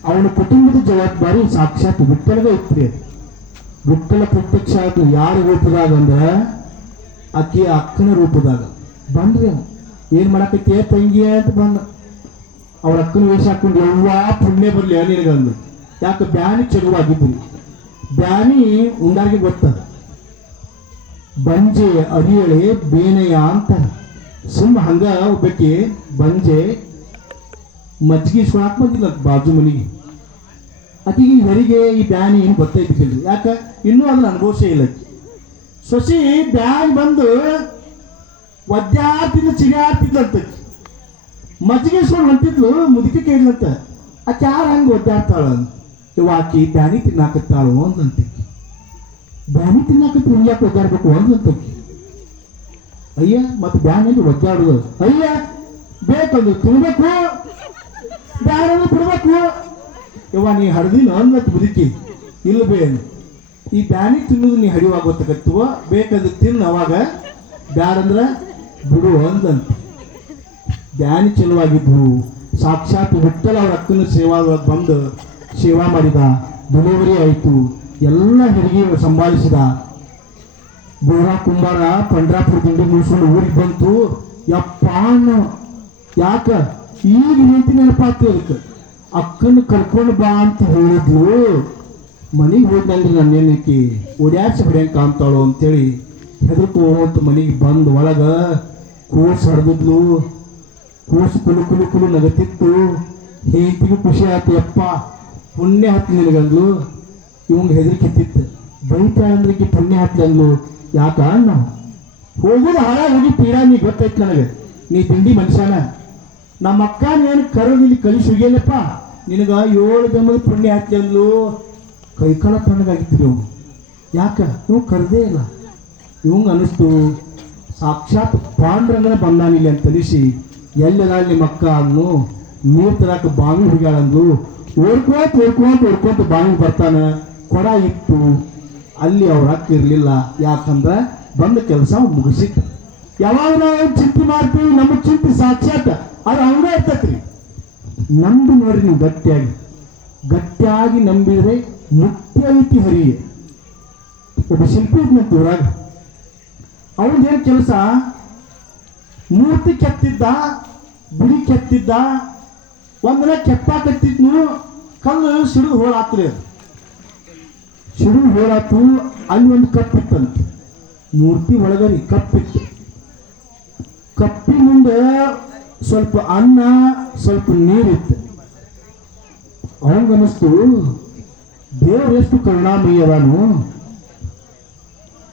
ಅವನ ಕುಟುಂಬದ ಜವಾಬ್ದಾರಿ ಸಾಕ್ಷಾತ್ ವಿಠ್ಠಲಗೆ ಇತ್ತು. ವಿಠ್ಠಲ ಪ್ರತ್ಯಕ್ಷ ಆಯ್ತು ಯಾರ ರೂಪದಾಗ ಅಂದ್ರ ಆಕಿ ಅಕ್ಕನ ರೂಪದಾಗ ಬಂದ್ರಿ. ಏನ್ ಮಾಡಕೈತಿ ತಂಗಿ ಅಂತ ಬಂದ. ಅವ್ರ ಅಕ್ಕನ ವೇಷ ಹಾಕೊಂಡು ಯವ್ವಾ ಪುಣ್ಯ ಬರ್ಲಿ ನಿನಗಂದು. ಯಾಕೆ ಬ್ಯಾನಿ ಚಲುವಾಗಿದ್ರು. ಬ್ಯಾನಿ ಉಂಡಾರಿಗೆ ಗೊತ್ತದ, ಬಂಜೆ ಅರಿಯಳೆ ಬೇನೆಯ ಅಂತ ಸುಮ್ಮ ಹಂಗ ಒಬ್ಬಕ್ಕೆ ಬಂಜೆ ಮಜ್ಜಿಗೆ ಸುಳಾಕ್ ಬಂದಿಲ್ಲ ಬಾಜು ಮನಿಗೆ. ಆಕಿಗೆ ಹೊರಿಗೆ ಈ ಬ್ಯಾನಿ ಏನು ಗೊತ್ತೈತಿಲ್ರಿ. ಯಾಕ ಇನ್ನೂ ಅದನ್ನ ಅನುಭವಿಸೇ ಇಲ್ಲ. ಸೊಸಿ ಬ್ಯಾನಿ ಬಂದು ಒದ್ದಾಡ್ತಿದ್ಲು ಚಿಗಾಡ್ತಿದ್ಲಂತ. ಮಜ್ಜಿಗೆ ಸುಳ್ಳು ಹೊಂಟಿದ್ಲು ಮುದುಕಿ ಕೇಳಿದಂತ ಆಕೆ ಯಾರು ಹಂಗೆ ಒದ್ದಾಡ್ತಾಳ ಇವ ಆಕಿ ಬ್ಯಾನಿ ತಿನ್ನಾಕತ್ತಾಳು ಅಂದಂತ. ಬ್ಯಾನಿ ತಿನ್ನಾಕತ್ತಿ ಹಿಂಗ್ಯಾಕೆ ಒದ್ದಾಡ್ಬೇಕು ಅಂದಂತಕ್ಕಿ. ಅಯ್ಯ ಮತ್ತೆ ಬ್ಯಾನಿ ಒದ್ದಾಡುದು ಅಯ್ಯ ಬೇಕಂದು ತಿನ್ಬೇಕು ಬ್ಯಾನ ಬಿಡ್ಬೇಕು. ಇವ ನೀ ಹಡ್ದಿನ ಅಂದತ್ ಮುದುಕಿ ಇಲ್ಲ ಬೇನು ಈ ಬ್ಯಾನಿ ತಿನ್ನೋದು ನೀ ಹಡಿವಾಗ ಗೊತ್ತಾಗತ್ತವ ಬೇಕಂದ್ರೆ ತಿನ್ನು ಅವಾಗ ಬ್ಯಾಡಂದ್ರ ಬಿಡು ಅಂದಂತ. ಬ್ಯಾನಿ ಚಲುವಾಗಿದ್ವು. ಸಾಕ್ಷಾತ್ ವಿಠ್ಠಲ ಅವ್ರ ಅಕ್ಕನ ಸೇವಾದೊಳಗೆ ಬಂದು ಸೇವಾ ಮಾಡಿದ. ಡೆಲಿವರಿ ಆಯಿತು, ಎಲ್ಲ ಹೆರಿಗೆ ಸಂಭಾಳಿಸಿದ. ಗೋರಾ ಕುಂಬಾರ ಪಂಡ್ರಾಪುರ ದಿಂಡಿ ಮುಗಿಸ್ಕೊಂಡು ಊರಿಗೆ ಬಂತು. ಯಪ್ಪ ಯಾಕ ಈಗ ನಿಂತು ನೆನಪಾತು ಅದಕ್ಕೆ. ಅಕ್ಕನ ಕರ್ಕೊಂಡು ಬಾ ಅಂತ ಹೇಳಿದ್ಲು. ಮನೆಗೆ ಹೋದ್ನಂದ್ರೆ ನನ್ನೇನಕ್ಕೆ ಓಡ್ಯಾಡ್ಸಿ ಹೊಡ್ಯಂಗೆ ಕಾಣ್ತಾಳು ಅಂತೇಳಿ ಹೆದರ್ಕೋಂತ ಮನೆಗೆ ಬಂದು ಒಳಗ ಕೂಸು ಹರಿದಿದ್ಲು. ಕೂಸು ಕುಲು ನಗತಿತ್ತು. ಹೇಂತಿಗೂ ಖುಷಿ ಆಯ್ತು. ಯಪ್ಪ ಪುಣ್ಯ ಹತ್ತಿ ನಿನಗಂದ್ಲು. ಇವಂಗೆ ಹೆದರಿಕಿತ್ತಿತ್ತು. ಬೈತಾ ಅಂದ್ರಿಗೆ ಪುಣ್ಯ ಹತ್ತಿ ಅಂದ್ಲು. ಯಾಕ ನಾವು ಹೋಗುದು ಹಾಳಾಗಿ ಹೋಗಿ ಪೀಡಾ ನೀ ಗೊತ್ತೈತಿ ನನಗೆ. ನೀ ತಿಂಡಿ ಮನುಷ್ಯನ ನಮ್ಮ ಅಕ್ಕ ನೀನು ಕರೋದು ಇಲ್ಲಿ ಕಲಿಸಿ ಹೋಗ್ಯಲ್ಲಪ್ಪ ನಿನಗ 7 ಜನ್ಮದ ಪುಣ್ಯ ಹತ್ತಿ ಅಂದ್ಲು. ಕೈಕಾಲ ತಣ್ಣಗಾಗಿತ್ತು ಇವು. ಯಾಕ ಇವು ಕರೆದೇ ಇಲ್ಲ. ಇವಂಗೆ ಅನಿಸ್ತು ಸಾಕ್ಷಾತ್ ಪಾಂಡ್ರಂಗನ ಬಂದಾನಿಲ್ಲ ಅಂತ ತಿಳಿಸಿ ಎಲ್ಲದ ನಿಮ್ಮ ಅಕ್ಕ ಅನ್ನು ನೀರು ತರಕ ಬಾವಿ ಹುಡುಗಾಳಂದು ಓಡ್ಕೋತ ಬಾವಿ ಬರ್ತಾನೆ. ಕೊಡ ಇತ್ತು, ಅಲ್ಲಿ ಅವ್ರ ಅಕ್ಕ ಇರಲಿಲ್ಲ. ಯಾಕಂದ್ರೆ ಬಂದ ಕೆಲಸ ಮುಗಿಸಿತ್ತು. ಯಾವಾಗ ನಾವು ಚಿಂತೆ ಮಾಡ್ತೀವಿ ನಮ್ಮ ಚಿಂತೆ ಸಾಕ್ಷಾತ್ ಅದು ಅವನ ಇರ್ತೈತ್ರಿ. ನಂಬಿ ನೋಡ್ರಿ ನೀವು ಗಟ್ಟಿಯಾಗಿ ನಂಬಿದ್ರೆ ಮುಕ್ತಿ ಐತಿ ಹರಿಯೇ. ಒಬ್ಬ ಶಿಲ್ಪಿ ಇದ್ನಂತ ಊರಾಗ. ಅವನದೇನು ಕೆಲಸ, ಮೂರ್ತಿ ಕೆತ್ತಿದ್ದ, ಗುಡಿ ಕೆತ್ತಿದ್ದ. ಒಂದಿನ ಕೆತ್ತಾಕತ್ತಿದ್ನು, ಕಲ್ಲು ಸಿಡಿದು ಹೋಳಾತ್ರಿ. ಸಿಡಿದು ಹೋಳಾತು. ಅಲ್ಲಿ ಒಂದು ಕಪ್ಪಿತ್ತಂತ, ಮೂರ್ತಿ ಒಳಗರಿ ಕಪ್ಪಿತ್ತು. ಕಪ್ಪಿ ಮುಂದೆ ಸ್ವಲ್ಪ ಅನ್ನ, ಸ್ವಲ್ಪ ನೀರಿತ್ತು. ಅವಂಗನಿಸ್ತು, ದೇವ್ರು ಎಷ್ಟು ಕರುಣಾಮಯಿ ಅದಾನು.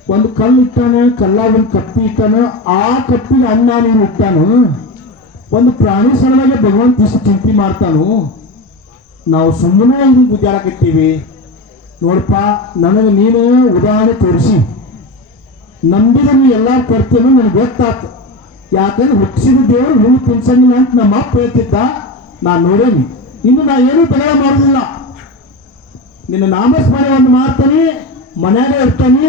ಒಂದು ಕಲ್ಲು ಇಟ್ಟಾನೆ, ಕಲ್ಲಾಗ ಒಂದು ಕಪ್ಪಿ ಇಟ್ಟಾನ, ಆ ಕಪ್ಪಿಗೆ ಅನ್ನ ನೀರು ಇಟ್ಟಾನು. ಒಂದು ಪ್ರಾಣಿ ಸಲುವಾಗಿ ಭಗವಂತ ಇಷ್ಟು ಚಿಂತೆ ಮಾಡ್ತಾನು. ನಾವು ಸುಮ್ಮನೆ ಇದನ್ನು ಗುದ್ದಾಡಕತ್ತೀವಿ. ನೋಡಪ್ಪ, ನನಗೆ ನೀನು ಉದಾಹರಣೆ ತೋರಿಸಿ ನಂಬಿದ ನೀ ಎಲ್ಲ ಕೊಡ್ತೇನೆ ನನಗೆ ಗೊತ್ತಾಯ್ತು. ಯಾಕಂದ್ರೆ ಹುಟ್ಟಿಸಿದ ದೇವರು ನೀವು ತಿನ್ಸಂಗಿಲ್ಲ ಅಂತ ನಮ್ಮ ಅಪ್ಪ ಹೇಳ್ತಿದ್ದ. ನಾನು ನೋಡೇನಿ. ಇನ್ನು ನಾ ಏನೂ ತಗಳ ಮಾಡೋದಿಲ್ಲ. ನಿನ್ನ ನಾಮಸ್ಮರಣೆ ಒಂದು ಮಾಡ್ತಾನೆ, ಮನ್ಯಾಗ ಇರ್ತಾನೆ.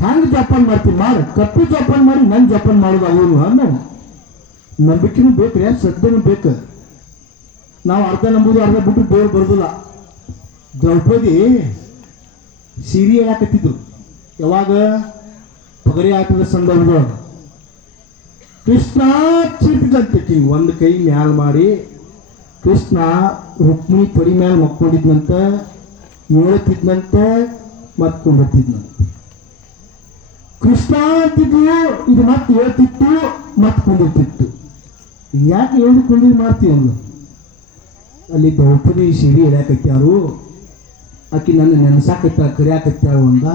ಹೆಂಗೆ ಜಪಾನ್ ಮಾಡ್ತೀನಿ ಮಾಡು, ಕಪ್ಪಿ ಜಪಾನ್ ಮಾಡಿ ನನ್ನ ಜಪಾನ್ ಮಾಡೋದು ಅವನು ಅನ್ನೋ ನಂಬಿಕೆನೂ ಬೇಕು, ಶ್ರದ್ಧೆನೂ ಬೇಕು. ನಾವು ಅರ್ಧ ನಂಬುದು ಅರ್ಧ ಬಿಟ್ಟು ದೇವ್ರು ಬರೋದಿಲ್ಲ. ದ್ರೌಪದಿ ಸೀರೆ ಹಾಕತ್ತಿದ್ರು. ಯಾವಾಗ ಪಗಡಿ ಹಾಕಿದ ಸಂದರ್ಭದೊಳಗೆ ಕೃಷ್ಣ ಚೀಟಿದಂತೆ ಹಿಂಗೆ ಒಂದು ಕೈ ಮ್ಯಾಲ ಮಾಡಿ ಕೃಷ್ಣ ರುಕ್ಮಿಣಿ ತೊಡಿ ಮ್ಯಾಲ ಮಕ್ಕೊಂಡಿದ್ನಂತ, ಹೇಳ್ತಿದ್ನಂತೆ, ಮತ್ಕೊಂಡು ಬರ್ತಿದ್ನಂತೆ. ಕೃಷ್ಣ ಅಂತಿದ್ಲು, ಇದು ಮತ್ತೆ ಹೇಳ್ತಿತ್ತು, ಮತ್ಕೊಂಡಿರ್ತಿತ್ತು. ಯಾಕೆ ಹೇಳ್ಕೊಂಡಿ ಮಾಡ್ತೀವಿ ಅಂದ್ಲು. ಅಲ್ಲಿ ದ್ರೌಪದಿ ಸೀರೆ ಎಳ್ಯಾಕತ್ಯಾರು. ಆಕಿ ನನ್ನ ನೆನಸಾಕತ್ತ ಕರಿಯಾಕತ್ಯಾಳು ಅಂದ.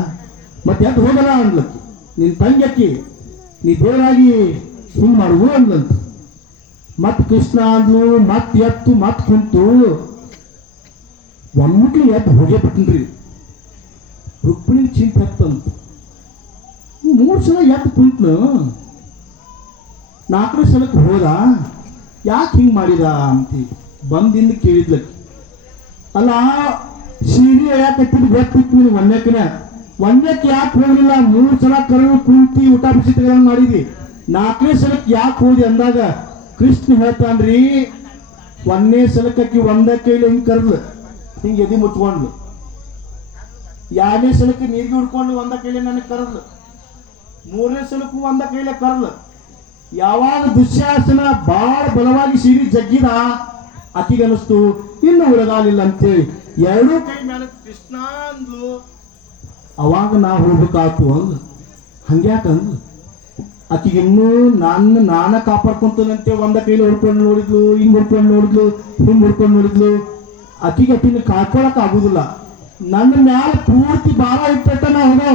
ಮತ್ತೆ ಯಾಕೆ ಹೋಗಲ್ಲ ಅಂದ್ಲಕ್ಕಿ. ನಿನ್ನ ತಂಗಿ ಅಕ್ಕಿ, ನೀ ದೇವರಾಗಿ ಹಿಂಗೆ ಮಾಡುವು ಅಂದ್ಲಂತ. ಮತ್ತೆ ಕೃಷ್ಣ ಅಂದ್ಲು, ಮತ್ತೆ ಎತ್ತು, ಮತ್ತೆ ಕುಂತು ಒಮ್ಮಕ್ಲಿ ಎದ್ದು ಹೋಗೇ ಬಿಟ್ಟನ್ರಿ. ರುಕ್ಮಿಣಿ ಚಿಂತೆ ಹತ್ತಂತ. 3 ಸಲ ಎದ್ದು ಕುಂತ್ನು. 4ನೇ ಸಲಕ್ಕೆ ಹೋದ. ಯಾಕೆ ಹಿಂಗೆ ಮಾಡಿದ ಅಂತಿ ಬಂದಿಂದ ಕೇಳಿದ್ಲಕ್ಕಿ. ಅಲ್ಲ, ಸೀರೆ ಯಾಕೆ ಗೊತ್ತಿತ್ತು ನೀನು ಒಂದಕ್ಕೆ ಯಾಕೆ ಹೋಗಲಿಲ್ಲ? 3 ಸಲ ಕರೆದು ಕುಂತಿ ಊಟ ಬಿಸಿ ತೆಗೆದಂಗೆ ಮಾಡಿದಿ. 4ನೇ ಸಲಕ್ಕೆ ಯಾಕೆ ಹೋದಿ ಅಂದಾಗ ಕೃಷ್ಣ ಹೇಳ್ತಾನ್ರಿ, 1ನೇ ಸಲಕ್ಕೆ ಒಂದೇ ಕೈಲಿ ಹಿಂಗೆ ಕರೆದ್ಲು, ಹಿಂಗೆ ಎದಿ ಮುಚ್ಕೊಂಡ್ಲು. 2ನೇ ಸಲಕ್ಕೆ ನೀರಿಗೆ ಹುಡ್ಕೊಂಡು ಒಂದ ಕೈಲಿ ನನಗೆ ಕರೆದ್ಲು. 3ನೇ ಸಲಕ್ಕೂ ಒಂದ ಕೈಲೆ ಕರೆದ್ಲು. ಯಾವಾಗ ದುಶ್ಯಾಸನ ಬಹಳ ಬಲವಾಗಿ ಸೀರಿ ಜಗ್ಗಿದ, ಆಕಿಗೆ ಅನಿಸ್ತು ಇನ್ನು ಉಳಗಾಲಿಲ್ಲ ಅಂತೇಳಿ 2 ಕೈ ಮೇಲೆ ಕೃಷ್ಣ ಅಂದ್ಲು. ಅವಾಗ ನಾ ಹೋಗ್ಬೇಕಾಯ್ತು ಅಂದ್ಲು. ಹಂಗ್ಯಾಕಂದ್ಲು. ಆಕಿಗೆ ಇನ್ನೂ ನಾನ ಕಾಪಾಡ್ಕೊಂತಂತೆ ಒಂದ ಕೈಲಿ ಹುಡ್ಕೊಂಡು ನೋಡಿದ್ಲು, ಹಿಂಗ್ ಹುಡ್ಕೊಂಡು ನೋಡಿದ್ಲು, ಹಿಂಗ್ ಹುಡ್ಕೊಂಡು ನೋಡಿದ್ಲು. ಆಕಿನ ಕಾಡ್ಕೊಳಕ್ ಆಗುದಿಲ್ಲ. ನನ್ನ ಮ್ಯಾಲ ಪೂರ್ತಿ ಭಾರ ಇಟ್ಟ ನಾ ಹೋಗೋ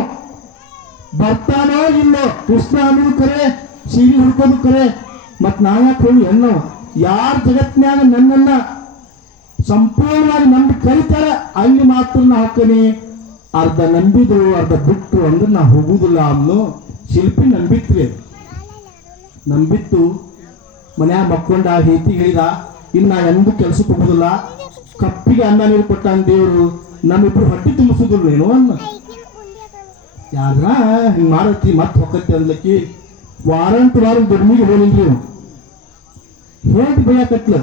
ಬರ್ತಾನೋ ಇಲ್ಲೋ. ಕೃಷ್ಣ ಅನ್ನೋದು ಕರೆ, ಸೀರೆ ಹುಡ್ಕೋದು ಕರೆ. ಮತ್ ನಾವ್ಯಾಕೆ ಹೋಗಿ ಅನ್ನೋ ಯಾರ ಜಗತ್ನ್ಯಾಗ ನನ್ನನ್ನ ಸಂಪೂರ್ಣವಾಗಿ ನಂಬಿ ಕರಿತಾರೆ ಅಲ್ಲಿ ಮಾತ್ರ ನಾ ಹಾಕನಿ. ಅರ್ಧ ನಂಬಿದ್ರು ಅರ್ಧ ಬಿಟ್ಟು ಅಂದ್ರೆ ನಾ ಹೋಗುದಿಲ್ಲ ಅನ್ನೋ ಶಿಲ್ಪಿ ನಂಬಿತ್ತು. ಮನ್ಯಾಗ ಮಕ್ಕೊಂಡ ಹೇತಿ ಹೇಳಿದ, ಇನ್ನು ನಾ ಎಂದೂ ಕೆಲ್ಸಕ್ಕೆ ಹೋಗುದಿಲ್ಲ. ಕಪ್ಪಿಗೆ ಅನ್ನ ನೀರು ಕೊಟ್ಟ ದೇವರು ನಮ್ಮಿಬ್ರು ಹೊಟ್ಟೆ ತುಂಬಿಸುದಿಲ್ಲ ಏನೋ ಅನ್ನ. ಯಾರ ಹಿಂಗೆ ಮಾಡತ್ತಿ ಮತ್ತೆ ಹೊಕ್ಕತ್ತಿ ಅಂದ್ಲಕ್ಕಿ. ವಾರಂಟ್ ದುರ್ಮಿಗೆ ಹೋಗಿಲ್ರಿ. ಹೇಳಿ ಬೇಯಕತ್ಲ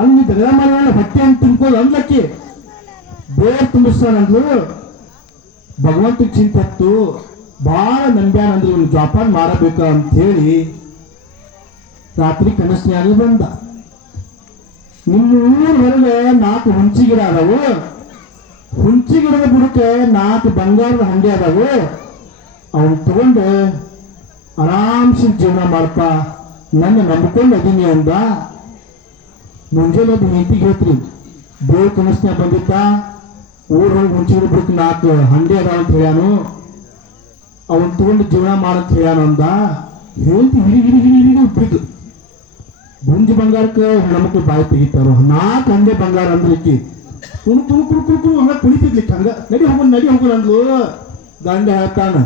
ಅಲ್ಲಿ ದಗದ ಮಾಡಿ ಹೊಟ್ಟೆ ಅಂತ ತಿನ್ಕೋದು ಅಂದ್ಲಕ್ಕಿ. ದೇವ್ರು ತುಂಬಿಸ್ತಾನಂದ್ರು. ಭಗವಂತ ಚಿಂತೆ ಹತ್ತು ಭಾಳ ನಂಬ್ಯಾನಂದ್ರೆ ಇವನು ಜೋಪಾನ ಮಾಡಬೇಕ ಅಂತ ಹೇಳಿ ರಾತ್ರಿ ಕನಸಿನ್ಯಾಗ ಬಂದ. ನಿಮ್ಮ ಊರ ಹೊರಗೆ 4 ಹುಂಚಿ ಗಿಡ ಅದಾವು. ಹುಂಚಿ ಗಿಡದ ಬುಡಕ್ಕೆ 4 ಬಂಗಾರದ ಹಂಡೆ ಅದಾವು. ಅವನ್ ತಗೊಂಡು ಆರಾಮ್ಸಿ ಜೀವನ ಮಾಡಪ್ಪ, ನನ್ನ ನಂಬಿಕೊಂಡು ಅದೀನಿ ಅಂದ. ಮುಂಜಾನೆ ಹೆಂಡತಿಗೆ ಹೇಳ್ತೀರಿ, ದೇವ್ರ ಕನಸಿನ್ಯಾಗ ಬಂದಿದ್ದ, ಊರ್ ಹೋಗಿ ಹುಂಚಿ ಗಿಡ ಬುಡಕ್ಕೆ 4 ಹಂಡೆ ಅದಾವ ಅಂತ ಹೇಳ್ಯಾನು. ಅವನ್ ತಗೊಂಡು ಜೀವನ ಮಾಡಂತ ಹೇಳ್ಯಾನು ಅಂದ. ಹೇಳ್ತಿ ಹಿಡಿ ಉಪ್ಪಿದ್ದು. ಗುಂಜಿ ಬಂಗಾರಕ್ಕೆ ಹೆಣ್ಮಕ್ಳು ಬಾಯಿ ತೆಗಿತಾರ. 4 ಹಂಡೆ ಬಂಗಾರ ಅಂದ್ಲಿಕ್ಕಿ ಕುಣು ಹಂಗ ಕುಣಿತಿದ್ಲಿಕ್ಕೆ. ಹಂಗ ನಡಿ ಹೋಗೋಣ ಅಂದ್ಲು. ಗಂಡ ಹೇಳ್ತಾನ,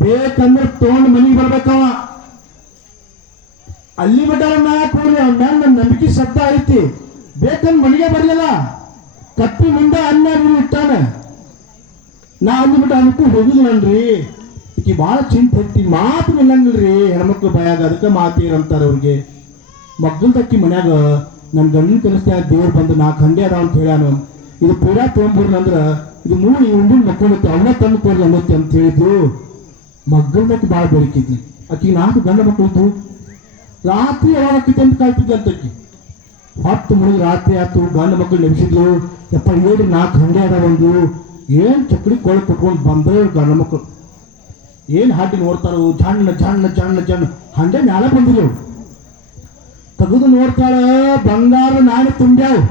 ಬೇಕಂದ್ರೆ ತಗೊಂಡು ಮನೆಗೆ ಬರ್ಬೇಕವ. ಅಲ್ಲಿ ಮಟ್ಟ ಕೂಡಲಿ ಅವ್ನ ಮ್ಯಾಲ ನನ್ನ ನಂಬಿಕೆ ಸತ್ತ ಐತಿ. ಬೇಕಂದ್ ಮನೆಗೆ ಬರಲಿಲ್ಲ, ಕಪ್ಪಿ ಮುಂದೆ ಅನ್ನ ನೀರು ಇಟ್ಟಾನ. ನಾ ಅಂದ್ಬಿಟ್ಟು ಅದಕ್ಕೂ ಹೋಗುದಿಲ್ಲನ್ರಿ. ಈಕಿ ಭಾಳ ಚಿಂತೆ ಐತಿ, ಮಾತು ನಿಲ್ಲಂಗಿಲ್ರಿ ಹೆಣ್ಮಕ್ಳು ಭಯಾಗ. ಅದಕ್ಕೆ ಮಾತೇನಂತಾರೆ ಅವ್ರಿಗೆ. ಮಗ್ಗಲ್ದಕ್ಕಿ ಮನ್ಯಾಗ ನನ್ನ ಗಂಡನ ಕಲಿಸ್ತಾ ದೇವ್ರು ಬಂದು 4 ಹಂಡೆ ಅದಾವ ಅಂತ ಹೇಳ್ಯಾನು. ಇದು ಪೀಡಾ ತೊಗೊಂಬರ್ನಂದ್ರ ಇದು ಮೂಡಿ ಉಂಡಿನ ಮಕ್ಕೊಂಡೈತಿ, ಅವನ್ನ ತಂದು ಕೊಡ್ಲಿ ಅನ್ನೋತಿ ಅಂತ ಹೇಳಿದ್ರು. ಮಗ್ಗಲ್ದಕ್ಕಿ ಭಾಳ ಬೆಳಕಿದ್ಲಿ. ಆಕಿ 4 ಗಂಡ ಮಕ್ಕಳು ಇದ್ದು. ರಾತ್ರಿ ಯಾವಾಗ ಆಕೈತಿ ಅಂತ ಕಾಯ್ತಿದ್ದಂತಕ್ಕಿ. ಹೊತ್ತು ಮುಳುಗಿ ರಾತ್ರಿ ಆಯ್ತು, ಗಂಡ ಮಕ್ಕಳು ನೆನೆಸಿದ್ಲು. ಯಪ್ಪ ಹೇಳಿ 4 ಹಂಡೆ ಅದಾವೊಂದು, ಏನು ಚಕ್ರಿ ಕೊಳ ಕೊಟ್ಕೊಂಡು ಬಂದ್ರೆ ಗಂಡ ಮಕ್ಕಳು ಏನು ಹಾಕಿ ನೋಡ್ತಾರೋ, ಜಣ್ಣ ಜಣ್ಣ ಜಣ್ಣ ಜಣ್ಣ ಹಂಡೆ ಮ್ಯಾಲ ಬಂದಿಲ್ಲ. ತೆಗೆದು ನೋಡ್ತಾಳ, ಬಂಗಾರ ನಾನೇ ತುಂಬ್ಯಾವು.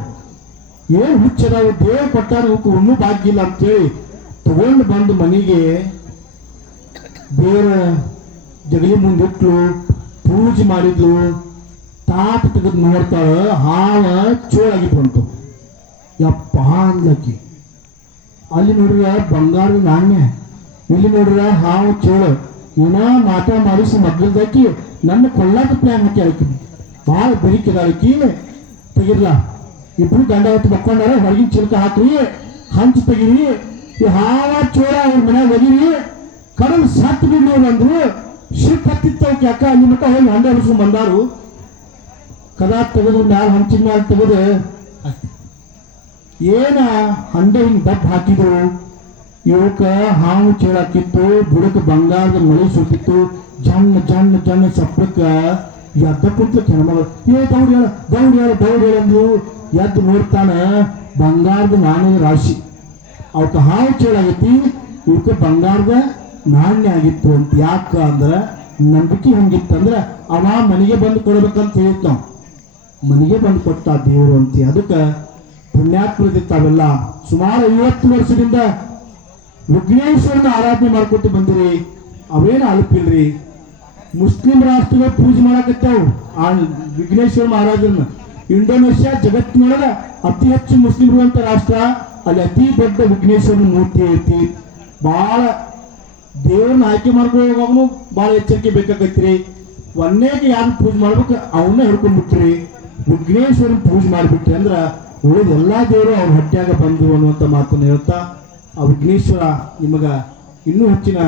ಏನು ಹುಚ್ಚದಾವು, ದೇವ್ ಕೊಟ್ಟಾರ ಇನ್ನೂ ಭಾಗ್ಯ ಇಲ್ಲ ಅಂತೇಳಿ ತಗೊಂಡು ಬಂದು ಮನೆಗೆ ಬೇರೆ ಜಗಲಿ ಮುಂದಿಟ್ಲು, ಪೂಜೆ ಮಾಡಿದ್ಲು. ತಾಟ ತೆಗೆದು ನೋಡ್ತಾಳ, ಹಾವ ಚೋಳಾಗಿ ಬಂತು. ಯಪ್ಪ ಅಂದ್ಲಕ್ಕಿ. ಅಲ್ಲಿ ನೋಡ್ರ ಬಂಗಾರದ ನಾಣ್ಯ, ಇಲ್ಲಿ ನೋಡ್ರ ಹಾವು ಚೋಳ. ಏನ ಮಾಟ ಮಾಡಿಸಿ ಮಗ್ಗಲ್ದಾಕಿ ನನ್ನ ಕೊಳ್ಳಾಕ ಪ್ಲಾನ್ ಹಾಕಿ ಆಕಿ ಭಾಳ ಬೆರಿಕಿದಾಕಿ. ತೆಗಿರ್ಲ ಇಬ್ರು ಗಂಡ ಹೊತ್ತು ಮಕ್ಕೊಂಡಾರ, ಹೊರಗಿನ ಚಿಲ್ಕ ಹಾಕ್ರಿ, ಹಂಚು ತೆಗಿರಿ, ಈ ಹಾವ ಚೋಳ ಅವ್ರ ಮನ್ಯಾಗ ಒಗಿರಿ, ಕಡಲ್ ಸತ್ತು ಬಿಡ್ಲಿ ಅಂದ್ರು. ಶಿಪ್ ಹತ್ತಿತ್ತವಕ್ಕೆ ಅಕ್ಕ ಅಲ್ಲಿ ಮಟ್ಟ ಹೋಗಿ ಹಂಡೆ ಹೊಲಿಸ್ಕೊಂಡ್ ಬಂದಾರು. ಕದಾ ತೆಗೆದು ಮ್ಯಾಲ ಹಂಚಿನ ಮ್ಯಾಲ ತೆಗೆದು ಏನ ಹಂಡೆ ಹಿಂಗ್ ದಪ್ಪ ಹಾಕಿದ್ರು. ಇವಕ್ಕ ಹಾವು ಚೇಳಾಕಿತ್ತು, ಬುಡಕ್ಕೆ ಬಂಗಾರದ ಮಳೆ ಸುಟ್ಟಿತ್ತು. ಜಣ್ಣ ಜಣ್ಣ ಜಣ್ಣ ಸಪ್ಪಕ್ಕ ಎದ್ದ ಕುಂತ ಹೆಣ್ಮಗಳು ದೌಡ್ ಹೇಳ ದೌಡ್ ಹೇಳ ದೌಡ್ ಹೇಳಂದ್ರು. ಎದ್ದು ನೋಡ್ತಾನ, ಬಂಗಾರದ ನಾಣ್ಯದ ರಾಶಿ. ಅವಕ್ಕ ಹಾವು ಚೇಳಾಗೈತಿ, ಇವಕ್ಕ ಬಂಗಾರದ ನಾಣ್ಯ ಆಗಿತ್ತು ಅಂತ. ಯಾಕ ಅಂದ್ರ ನಂಬಿಕೆ ಹೆಂಗಿತ್ತಂದ್ರ ಅವ ಮನೆಗೆ ಬಂದು ಕೊಡ್ಬೇಕಂತ ಹೇಳಿತ್ ನಾವು. ಮನೆಗೆ ಬಂದು ಕೊಟ್ಟ ದೇವರು ಅಂತ. ಅದಕ್ಕೆ ಪುಣ್ಯಾತ್ಮದಿತ್ತಾವೆಲ್ಲ ಸುಮಾರು 50 ವರ್ಷದಿಂದ ವಿಘ್ನೇಶ್ವರನ ಆರಾಧನೆ ಮಾಡ್ಕೊತ ಬಂದಿರಿ. ಅವೇನು ಅಲ್ಪಿಲ್ರಿ. ಮುಸ್ಲಿಂ ರಾಷ್ಟ್ರಗಳು ಪೂಜೆ ಮಾಡಕತ್ತಾವು ಆ ವಿಘ್ನೇಶ್ವರ ಮಹಾರಾಜನ. ಇಂಡೋನೇಷ್ಯಾ ಜಗತ್ತಿನೊಳಗ ಅತಿ ಹೆಚ್ಚು ಮುಸ್ಲಿಮರು ಅಂತ ರಾಷ್ಟ್ರ. ಅಲ್ಲಿ ಅತಿ ದೊಡ್ಡ ವಿಘ್ನೇಶ್ವರನ ಮೂರ್ತಿ ಐತಿ. ಭಾಳ ದೇವ್ರನ್ನ ಆಯ್ಕೆ ಮಾಡ್ಕೊಳ್ಳೋವಾಗನು ಭಾಳ ಎಚ್ಚರಿಕೆ ಬೇಕಾಗತ್ರಿ. ಒಂದೇಗೆ ಯಾರು ಪೂಜೆ ಮಾಡ್ಬೇಕು ಅವನ್ನ ಹಿಡ್ಕೊಂಡ್ಬಿಟ್ರಿ. ವಿಘ್ನೇಶ್ವರನ ಪೂಜೆ ಮಾಡಿಬಿಟ್ರಿ ಅಂದ್ರ ಉಳಿದ ಎಲ್ಲಾ ದೇವರು ಅವ್ರ ಹೊಟ್ಯಾಗ ಬಂದು ಅನ್ನುವಂಥ ಮಾತನ್ನು ಹೇಳ್ತಾ, ಆ ವಿಘ್ನೇಶ್ವರ ನಿಮಗ ಇನ್ನೂ ಹೆಚ್ಚಿನ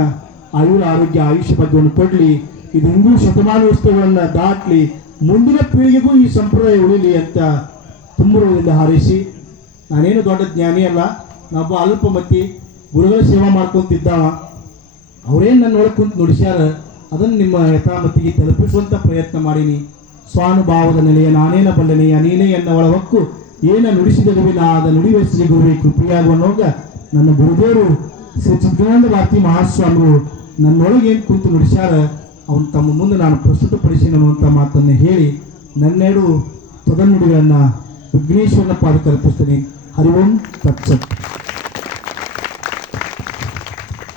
ಆಯುಳ ಆರೋಗ್ಯ ಆಯುಷ್ಯ ಭಾಗ್ಯವನ್ನು ಕೊಡ್ಲಿ. ಇದು ಹಿಂದೂ ಶತಮಾನೋತ್ಸವಗಳನ್ನ ದಾಟ್ಲಿ, ಮುಂದಿನ ಪೀಳಿಗೆಗೂ ಈ ಸಂಪ್ರದಾಯ ಉಳಿಲಿ ಅಂತ ತುಂಬುವುದರಿಂದ ಹಾರೈಸಿ, ನಾನೇನು ದೊಡ್ಡ ಜ್ಞಾನಿ ಅಲ್ಲ, ನಾವೊಬ್ಬ ಅಲ್ಪಮತಿ ಗುರುಗಳ ಸೇವಾ ಮಾಡ್ಕೊಂತಿದ್ದಾವ. ಅವರೇನು ನನ್ನ ಒಳಗೆ ಕುಂತು ನುಡಿಸ್ಯಾರ ಅದನ್ನು ನಿಮ್ಮ ಯಥಾಮತಿಗೆ ತಲುಪಿಸುವಂಥ ಪ್ರಯತ್ನ ಮಾಡೀನಿ. ಸ್ವಾನುಭಾವದ ನೆಲೆಯ ನಾನೇನ ಬಲ್ಲನೆಯ ನೀನೇ ಎನ್ನ ಒಳವಕ್ಕು ಏನ ನುಡಿಸಿದರುವೆ ನಾ ಅದ ನುಡಿವೆಸಿದ ಗುರುವೆ ಕೃಪೆಯಾಗುವನೋಗ ನನ್ನ ಗುರುದೇವರು ಶ್ರೀ ಚಿತ್ರಾನಂದ ಭಾರತಿ ಮಹಾಸ್ವಾಮಿಗಳು ನನ್ನೊಳಗೆ ಏನು ಕುಂತು ನುಡಿಸ್ಯಾರ ಅವನು ತಮ್ಮ ಮುಂದೆ ನಾನು ಪ್ರಸ್ತುತಪಡಿಸಿ ಅನ್ನುವಂಥ ಮಾತನ್ನು ಹೇಳಿ ನನ್ನೆರಡು ತೊದನುಡಿಗಳನ್ನು ವಿಘ್ನೇಶ್ವರನ ಪಾದಕ್ಕೆ ಅರ್ಪಿಸ್ತೀನಿ. ಹರಿ ಓಂ ತತ್ಸತ್.